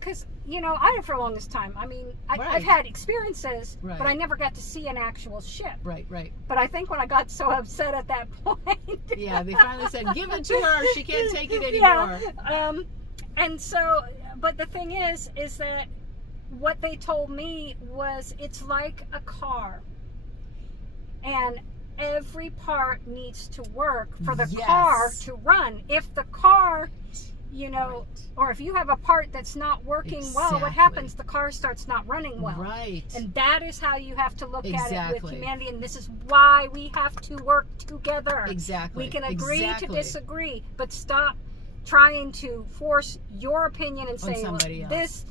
because, you know, I, for the longest time, I mean, I've had experiences, but I never got to see an actual ship. Right. But I think when I got so upset at that point. They finally said, give it to her. She can't take it anymore. And so, but the thing is that what they told me was, it's like a car. And every part needs to work for the car to run. If the car, you know, or if you have a part that's not working well, what happens? The car starts not running well. Right. And that is how you have to look at it with humanity. And this is why we have to work together. Exactly. We can agree to disagree, but stop trying to force your opinion and say, well, this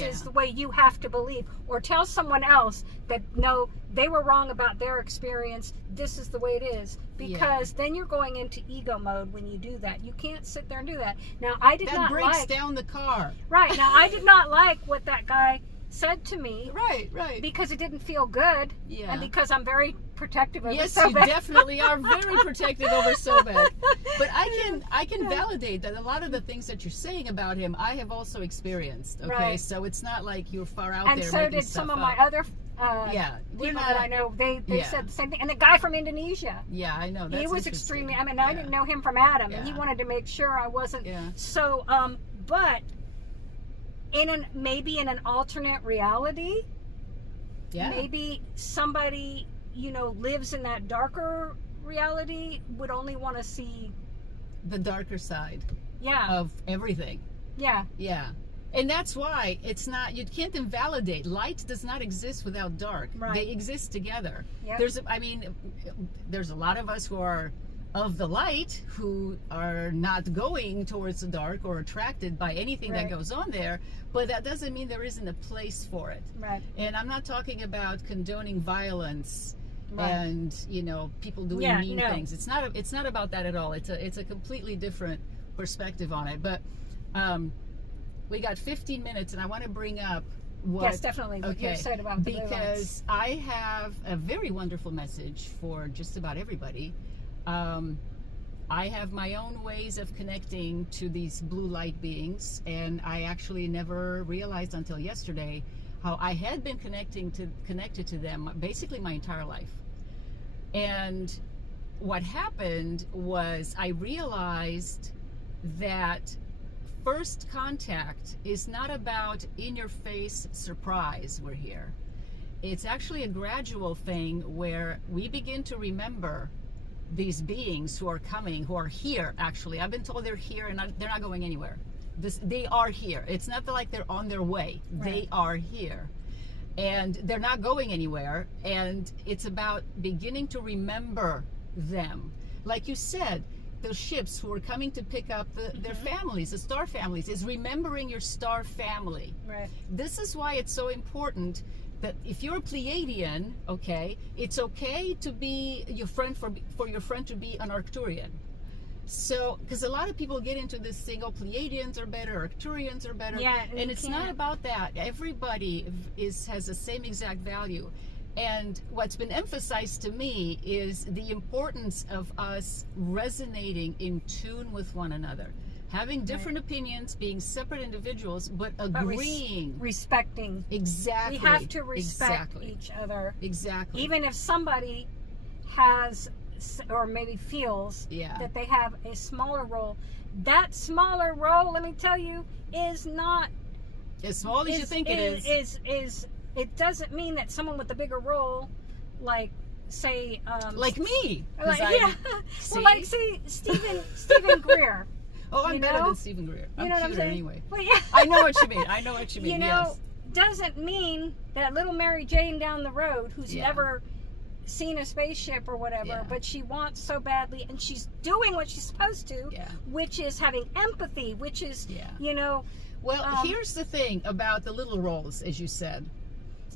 is the way you have to believe, or tell someone else that no, they were wrong about their experience, this is the way it is, because then you're going into ego mode when you do that. You can't sit there and do that. Now, I did not like... That breaks down the car. Right. Now, I did not like what that guy said to me. Right. Because it didn't feel good. Yeah. And because I'm very protective of Yes, you definitely are very protective over Sobek. But I can validate that a lot of the things that you're saying about him, I have also experienced. Okay, right. So it's not like you're far out and there. And so did some of my other people that I know. They said the same thing. And the guy from Indonesia. Yeah, I know. That's he was extremely. I mean, I didn't know him from Adam, and he wanted to make sure I wasn't. So, but maybe in an alternate reality, maybe somebody, you know, lives in that darker reality, would only want to see the darker side of everything. And that's why it's not, you can't invalidate. Light does not exist without dark. They exist together. There's a lot of us who are of the light who are not going towards the dark or attracted by anything that goes on there, but that doesn't mean there isn't a place for it. And I'm not talking about condoning violence and, you know, people doing mean things. It's not about that at all. It's a completely different perspective on it. But we got 15 minutes, and I want to bring up what you said about the because I have a very wonderful message for just about everybody. I have my own ways of connecting to these blue light beings, and I actually never realized until yesterday how I had been connected to them basically my entire life. And what happened was I realized that first contact is not about in-your-face surprise, we're here. It's actually a gradual thing where we begin to remember these beings who are coming, who are here. Actually, I've been told they're here, and they're not going anywhere. They are here. It's not like they're on their way. They are here, and they're not going anywhere. And it's about beginning to remember them. Like you said, those ships who are coming to pick up their families, the star families, is remembering your star family. This is why it's so important that if you're a Pleiadian, it's okay to be your friend, for your friend to be an Arcturian. So, because a lot of people get into this thing, oh, Pleiadians are better, Arcturians are better, and it's not about that. Everybody has the same exact value. And what's been emphasized to me is the importance of us resonating in tune with one another. Having different opinions, being separate individuals, but agreeing. Respecting. Exactly. We have to respect each other. Exactly. Even if somebody has, or maybe feels, that they have a smaller role. That smaller role, let me tell you, is not... As small as you think it is. It doesn't mean that someone with a bigger role, like, say... like me. Like, well, like, say, Stephen Greer. Oh, I'm You better know? than Stephen Greer. You I'm know what I'm cuter saying? anyway. Well, yeah. I know what you mean. I know what you mean. You know, Yes. doesn't mean that little Mary Jane down the road, who's Yeah. never seen a spaceship or whatever, Yeah. but she wants so badly, and she's doing what she's supposed to, Yeah. which is having empathy, which is, Yeah. you know, Well, here's the thing about the little roles, as you said.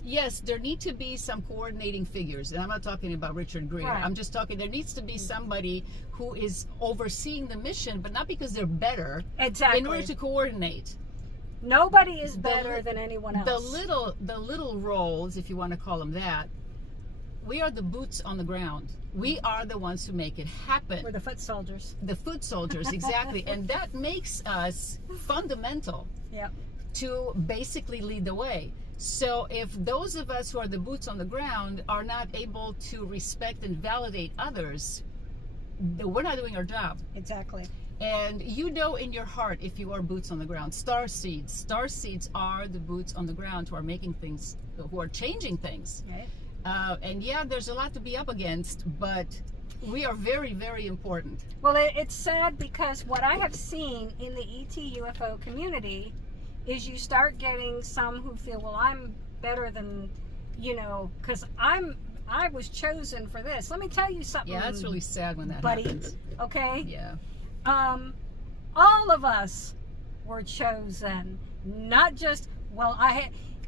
Yes, there need to be some coordinating figures, and I'm not talking about Richard Greer. Right. I'm just talking there needs to be somebody who is overseeing the mission, but not because they're better, exactly. in order to coordinate. Nobody is better than anyone else. The little roles, if you want to call them that, we are the boots on the ground. We are the ones who make it happen. We're the foot soldiers. The foot soldiers, exactly. And that makes us fundamental Yep. to basically lead the way. So if those of us who are the boots on the ground are not able to respect and validate others, we're not doing our job. Exactly. And you know in your heart if you are boots on the ground. Star seeds are the boots on the ground who are making things, who are changing things. Right. And yeah, there's a lot to be up against, but we are very, very important. Well, it's sad because what I have seen in the ET UFO community is you start getting some who feel, well, I'm better than, you know, because I was chosen for this. Let me tell you something. Yeah, that's really sad when that buddy. happens. Okay? Yeah. All of us were chosen, not just, well,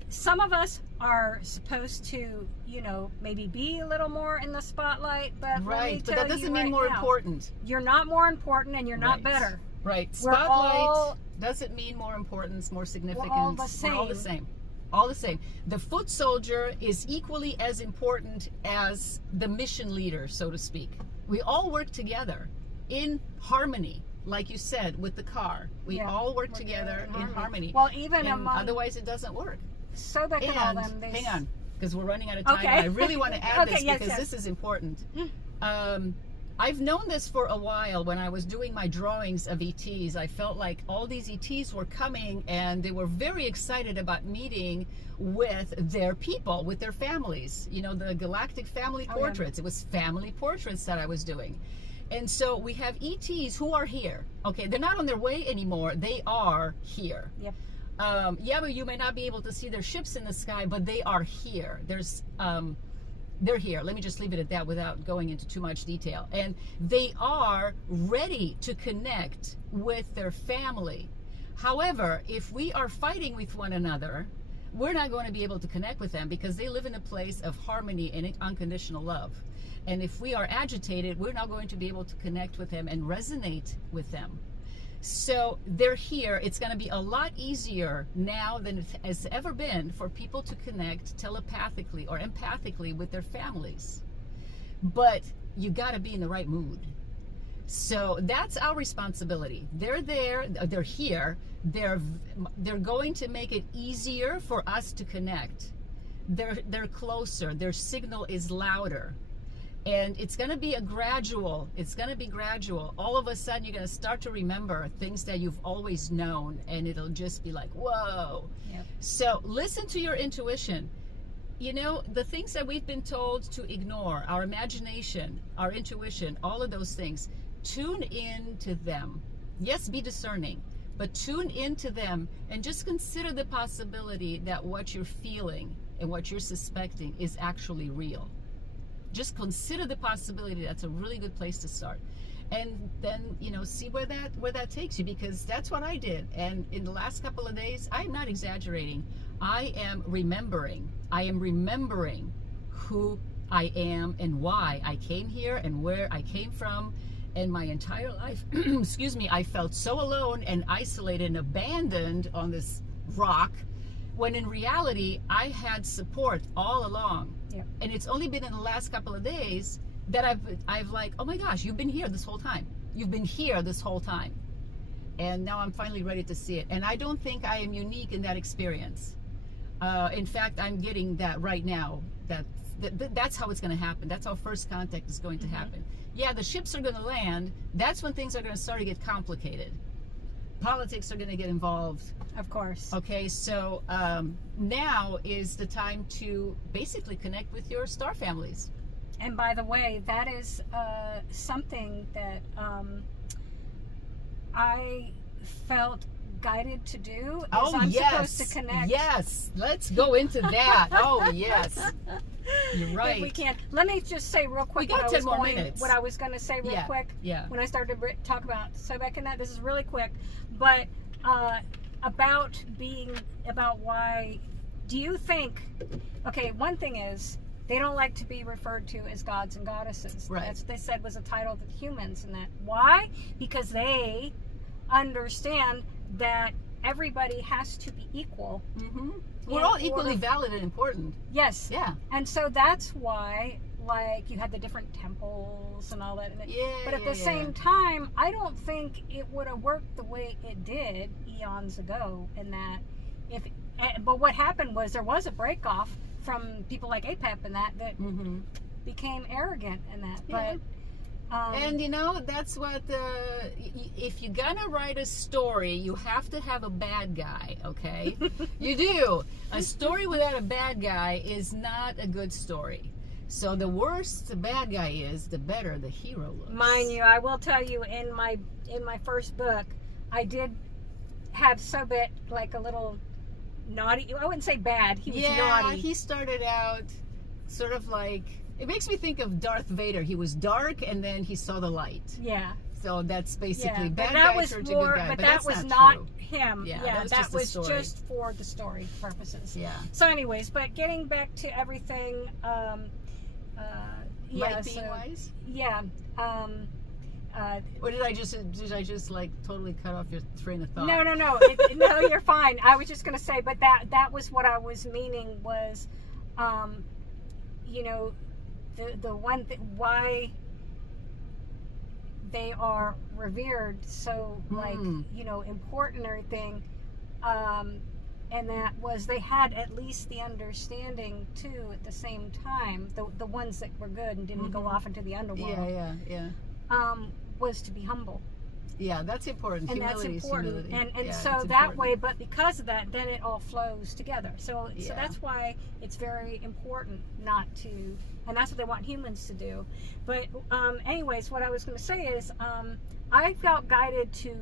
some of us are supposed to, you know, maybe be a little more in the spotlight, but let me Right, but tell that doesn't you mean right more now, important. You're not more important, and you're not Right. better. Right. We're Spotlight all- doesn't mean more importance, more significance. all the We're all the same. same. All the same. The foot soldier is equally as important as the mission leader, so to speak. We all work together in harmony, like you said, with the car. We Yeah, all work we're together in harmony. Well, even And among otherwise it doesn't work. Sobek and all And them, hang on, because we're running out of time. Okay. And I really want to add Okay, this yes, because yes. this is important. I've known this for a while. When I was doing my drawings of ETs, I felt like all these ETs were coming and they were very excited about meeting with their people, with their families. You know, the galactic family Oh, yeah. portraits. It was family portraits that I was doing. And so we have ETs who are here. Okay, they're not on their way anymore. They are here. Yep. Yeah, but you may not be able to see their ships in the sky, but they are here. They're here. Let me just leave it at that without going into too much detail. And they are ready to connect with their family. However, if we are fighting with one another, we're not going to be able to connect with them because they live in a place of harmony and unconditional love. And if we are agitated, we're not going to be able to connect with them and resonate with them. So they're here. It's going to be a lot easier now than it has ever been for people to connect telepathically or empathically with their families. But you got to be in the right mood. So that's our responsibility. They're there. They're here. They're going to make it easier for us to connect. They're closer. Their signal is louder. And it's going to be gradual. All of a sudden, you're going to start to remember things that you've always known, and it'll just be like, whoa. Yep. So listen to your intuition. You know, the things that we've been told to ignore, our imagination, our intuition, all of those things, tune in to them. Yes, be discerning, but tune into them and just consider the possibility that what you're feeling and what you're suspecting is actually real. Just consider the possibility. That's a really good place to start. And then, you know, see where that takes you, because that's what I did. And in the last couple of days, I'm not exaggerating. I am remembering who I am and why I came here and where I came from. And my entire life, excuse me, I felt so alone and isolated and abandoned on this rock, when in reality, I had support all along. Yep. And it's only been in the last couple of days that I've like, oh my gosh, you've been here this whole time. You've been here this whole time. And now I'm finally ready to see it. And I don't think I am unique in that experience. In fact, I'm getting that right now. That's how it's going to happen. That's how first contact is going to happen. Yeah, the ships are going to land. That's when things are going to start to get complicated. Politics are going to get involved. Of course. Okay, so now is the time to basically connect with your star families. And by the way, that is something that I felt guided to do is Oh, I'm yes. supposed to connect. Yes. Let's go into that. Oh, yes. You're right. If we can. Let me just say real quick We got 10 more minutes. what I was going to say real quick. Yeah. When I started to talk about Sobek and that, this is really quick, but about why do you think, okay, one thing is they don't like to be referred to as gods and goddesses. Right. That's what they said was a title to humans, and that why? Because they understand that everybody has to be equal. Mm-hmm. We're all equally valid and important. Yes. Yeah. And so that's why, like, you had the different temples and all that. But at the same time, I don't think it would have worked the way it did eons ago. In that, but what happened was there was a break off from people like APEP and that became arrogant in that. Yeah. But and you know, that's what if you're gonna write a story, you have to have a bad guy, okay? You do. A story without a bad guy is not a good story. So the worse the bad guy is, the better the hero looks. Mind you, I will tell you, in my first book, I did have Sobek like a little naughty. I wouldn't say bad. He was naughty. He started out sort of like, it makes me think of Darth Vader. He was dark and then he saw the light. Yeah. So that's basically bad that guy was turned more, to good guy. but that's that was not not true. him. Yeah, that was just just for the story purposes. Yeah. So, anyways, but getting back to everything, Light being wise? Yeah. Or did I just like totally cut off your train of thought? No, no, you're fine. I was just gonna say, but that was what I was meaning was, you know, the one why they are revered so like you know important or everything, and that was they had at least the understanding too at the same time, the ones that were good and didn't go off into the underworld. Yeah. Was to be humble. Yeah, that's important. And Humility that's important. is humility. And yeah, so that important. way, but because of that, then it all flows together. So that's why it's very important not to, and that's what they want humans to do. But anyways, what I was going to say is I felt guided to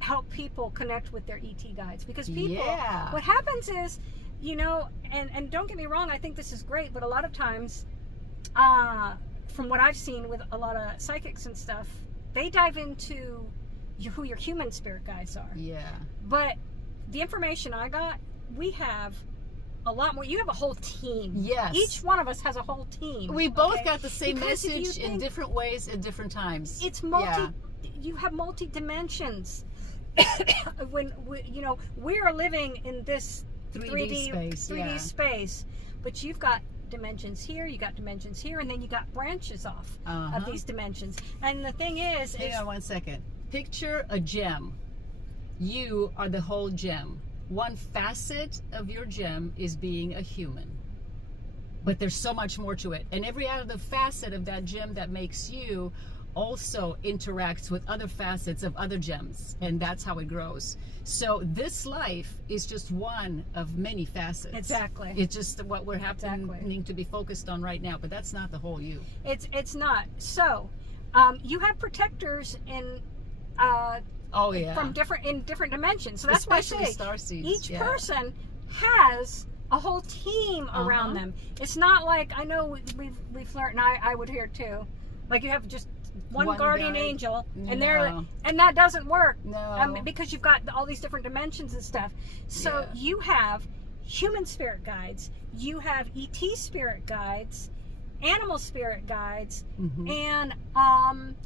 help people connect with their ET guides, because people, what happens is, you know, and don't get me wrong, I think this is great, but a lot of times, from what I've seen with a lot of psychics and stuff, they dive into who your human spirit guides are. Yeah. But the information I got, we have a lot more. You have a whole team. Yes. Each one of us has a whole team. We both got the same because message in different ways at different times. It's you have multi dimensions. When you know, we are living in this 3D space, but you've got dimensions here, you got dimensions here, and then you got branches off of these dimensions. And the thing is, hang on 1 second. Picture a gem. You are the whole gem. One facet of your gem is being a human, but there's so much more to it, and every other facet of that gem that makes you also interacts with other facets of other gems, and that's how it grows. So this life is just one of many facets. Exactly. It's just what we're happening to be focused on right now, but that's not the whole you. It's not. So you have protectors in from different dimensions. So that's especially why I say starseeds. Each person has a whole team around them. It's not like, I know we've learned, and I would hear too, like you have just one guardian angel, and and that doesn't work. No. Because you've got all these different dimensions and stuff. So you have human spirit guides, you have ET spirit guides, animal spirit guides, and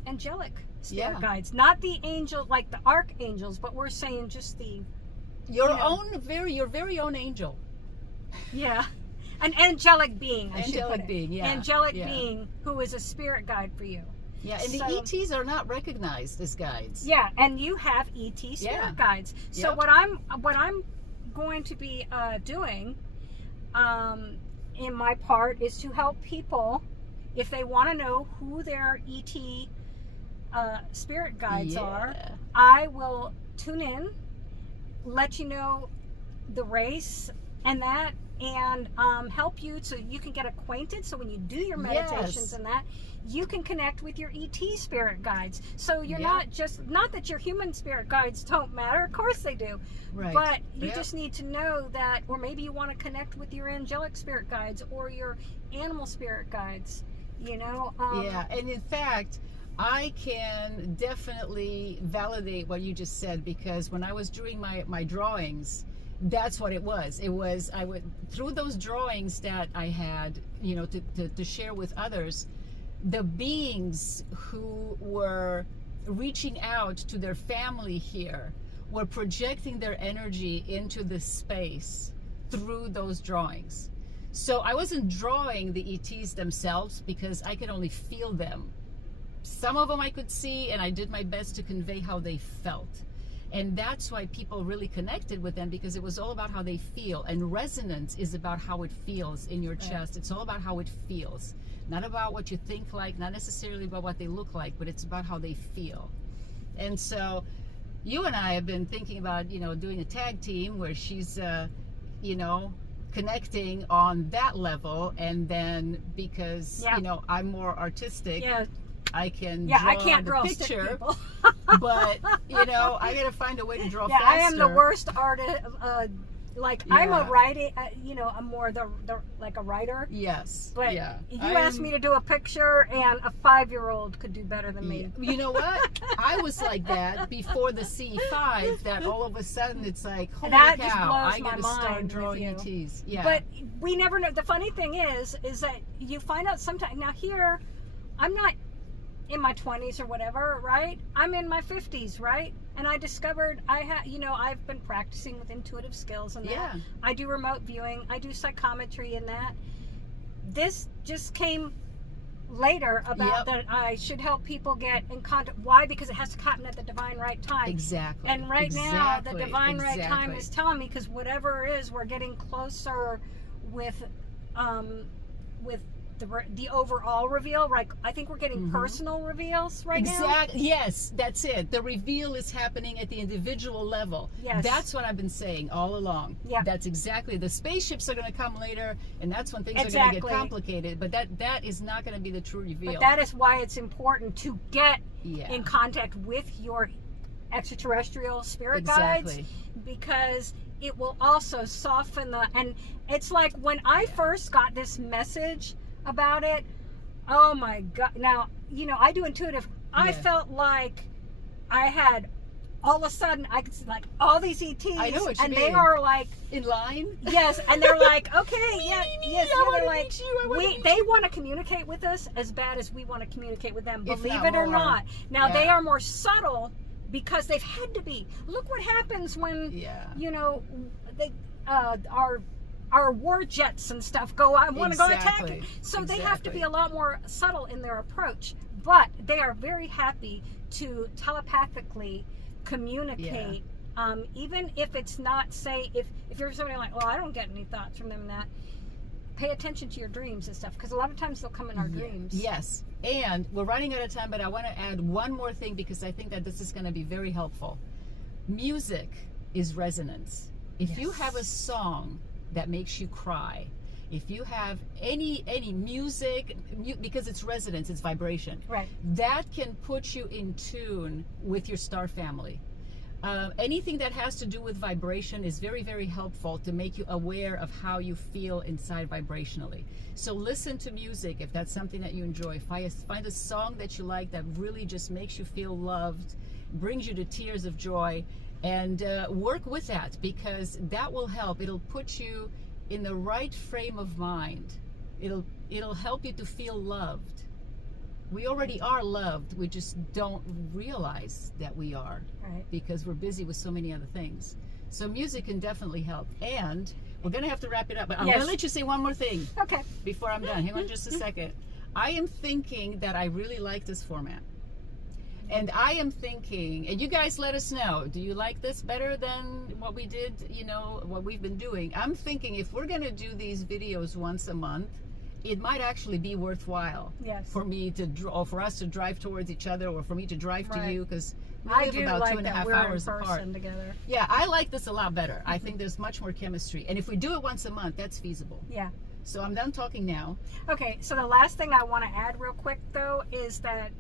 angelic spirit guides. Not the angel, like the archangels, but we're saying just the your very own angel. Yeah. An angelic being, angelic being, angelic being who is a spirit guide for you. Yeah, and the ETs are not recognized as guides. Yeah, and you have ET spirit guides. So what I'm going to be doing in my part is to help people, if they want to know who their ET spirit guides are, I will tune in, let you know the race and that, and help you so you can get acquainted. So when you do your meditations and that, you can connect with your ET spirit guides. So you're not that your human spirit guides don't matter. Of course they do. Right. But you just need to know that, or maybe you want to connect with your angelic spirit guides or your animal spirit guides, you know? Yeah, and in fact, I can definitely validate what you just said, because when I was doing my drawings, that's what it was. It was, I would, through those drawings that I had, you know, to share with others, the beings who were reaching out to their family here were projecting their energy into the space through those drawings. So I wasn't drawing the ETs themselves because I could only feel them. Some of them I could see, and I did my best to convey how they felt. And that's why people really connected with them, because it was all about how they feel. And resonance is about how it feels in your chest. It's all about how it feels. Not about what you think like, not necessarily about what they look like, but it's about how they feel. And so you and I have been thinking about, you know, doing a tag team where she's, you know, connecting on that level. And then because, you know, I'm more artistic. I can draw I can't the draw picture, but you know, I gotta find a way to draw faster. I am the worst artist. I'm a writing, you know, I'm more the like a writer. Yes. But you asked me to do a picture, and a 5-year-old could do better than me. You know what? I was like that before the C5. That all of a sudden it's like, holy that cow! Just blows I my gotta mind start drawing ETs. Yeah. But we never know. The funny thing is that you find out sometimes. Now here, I'm not in my 20s or whatever, right? I'm in my 50s, right? And I discovered you know, I've been practicing with intuitive skills and that. I do remote viewing, I do psychometry and that. This just came later about that I should help people get in contact. Why? Because it has to happen at the divine right time. Exactly. And right now, the divine right time is telling me, because whatever it is, we're getting closer with the overall reveal. Right? I think we're getting personal reveals right now. Exactly. Yes, that's it. The reveal is happening at the individual level. Yes. That's what I've been saying all along. Yeah. That's exactly. The spaceships are going to come later, and that's when things are going to get complicated. But that is not going to be the true reveal. But that is why it's important to get in contact with your extraterrestrial spirit guides, because it will also soften and it's like when I first got this message about it, oh my God. Now, you know, I do intuitive. I felt like I had, all of a sudden, I could see like all these ETs. I know what you and mean. they are like in line. Yes, and they're like, okay, yes, they're like, they want to communicate with us as bad as we want to communicate with them. Believe it or not. Now they are more subtle because they've had to be. Look what happens when you know they our war jets and stuff want to go attack it. So they have to be a lot more subtle in their approach. But they are very happy to telepathically communicate, even if it's not, say, if you're somebody like, well, I don't get any thoughts from them and that, pay attention to your dreams and stuff, because a lot of times they'll come in our dreams. Yes, and we're running out of time, but I want to add one more thing, because I think that this is going to be very helpful. Music is resonance. If you have a song that makes you cry, if you have any music, because it's resonance, it's vibration, that can put you in tune with your star family. Anything that has to do with vibration is very, very helpful to make you aware of how you feel inside vibrationally. So listen to music if that's something that you enjoy. Find a song that you like that really just makes you feel loved, brings you to tears of joy, and work with that, because that will help. It'll put you in the right frame of mind. It'll help you to feel loved. We already are loved. We just don't realize that we are, because we're busy with so many other things. So music can definitely help. And we're going to have to wrap it up, but I'm going to let you say one more thing before I'm done. Hang on just a second. I am thinking that I really like this format. And I am thinking, and you guys let us know, do you like this better than what we did, you know, what we've been doing? I'm thinking if we're going to do these videos once a month, it might actually be worthwhile Yes. for me to or for us to drive towards each other, or for me to drive to Right. you, because we I live do about like 2.5 that we're hours in person apart. together. Yeah, I like this a lot better. I think there's much more chemistry, and if we do it once a month, that's feasible. Yeah. So I'm done talking now. Okay, so the last thing I want to add real quick though is that,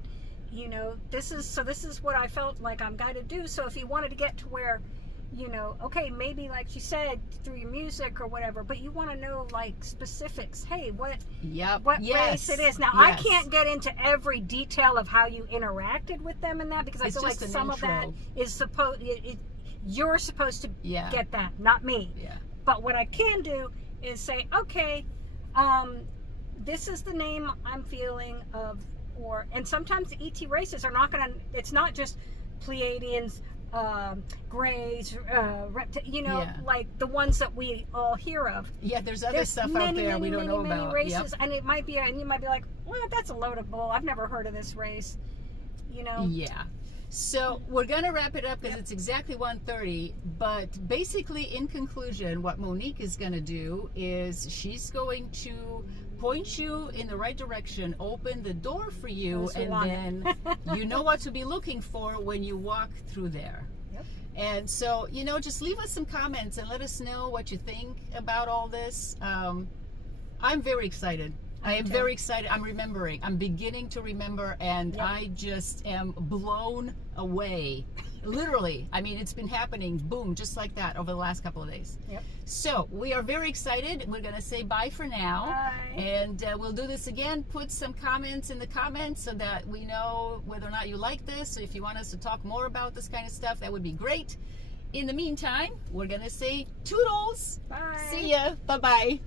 you know, this is what I felt like I'm going to do. So if you wanted to get to where, you know, okay, maybe like you said, through your music or whatever, but you want to know like specifics. Hey, what race it is. Now, I can't get into every detail of how you interacted with them and that, because I feel like some of that is you're supposed to get that, not me. Yeah. But what I can do is say, okay, this is the name I'm feeling of, and sometimes the ET races are not gonna, it's not just Pleiadians, Greys, you know, like the ones that we all hear of. Yeah, there's other stuff out there we don't know about. Races, and it might be, and you might be like, well, that's a load of bull. I've never heard of this race, you know. Yeah. So we're going to wrap it up because it's exactly 1:30. But basically, in conclusion, what Monique is going to do is she's going to point you in the right direction, open the door for you, and then you know what to be looking for when you walk through there. Yep. And so, you know, just leave us some comments and let us know what you think about all this. I'm very excited. I am very excited. I'm remembering. I'm beginning to remember, and I just am blown away. Literally. I mean, it's been happening, boom, just like that over the last couple of days. Yep. So we are very excited. We're going to say bye for now. Bye. And we'll do this again. Put some comments in the comments so that we know whether or not you like this. So if you want us to talk more about this kind of stuff, that would be great. In the meantime, we're going to say toodles. Bye. See ya. Bye-bye.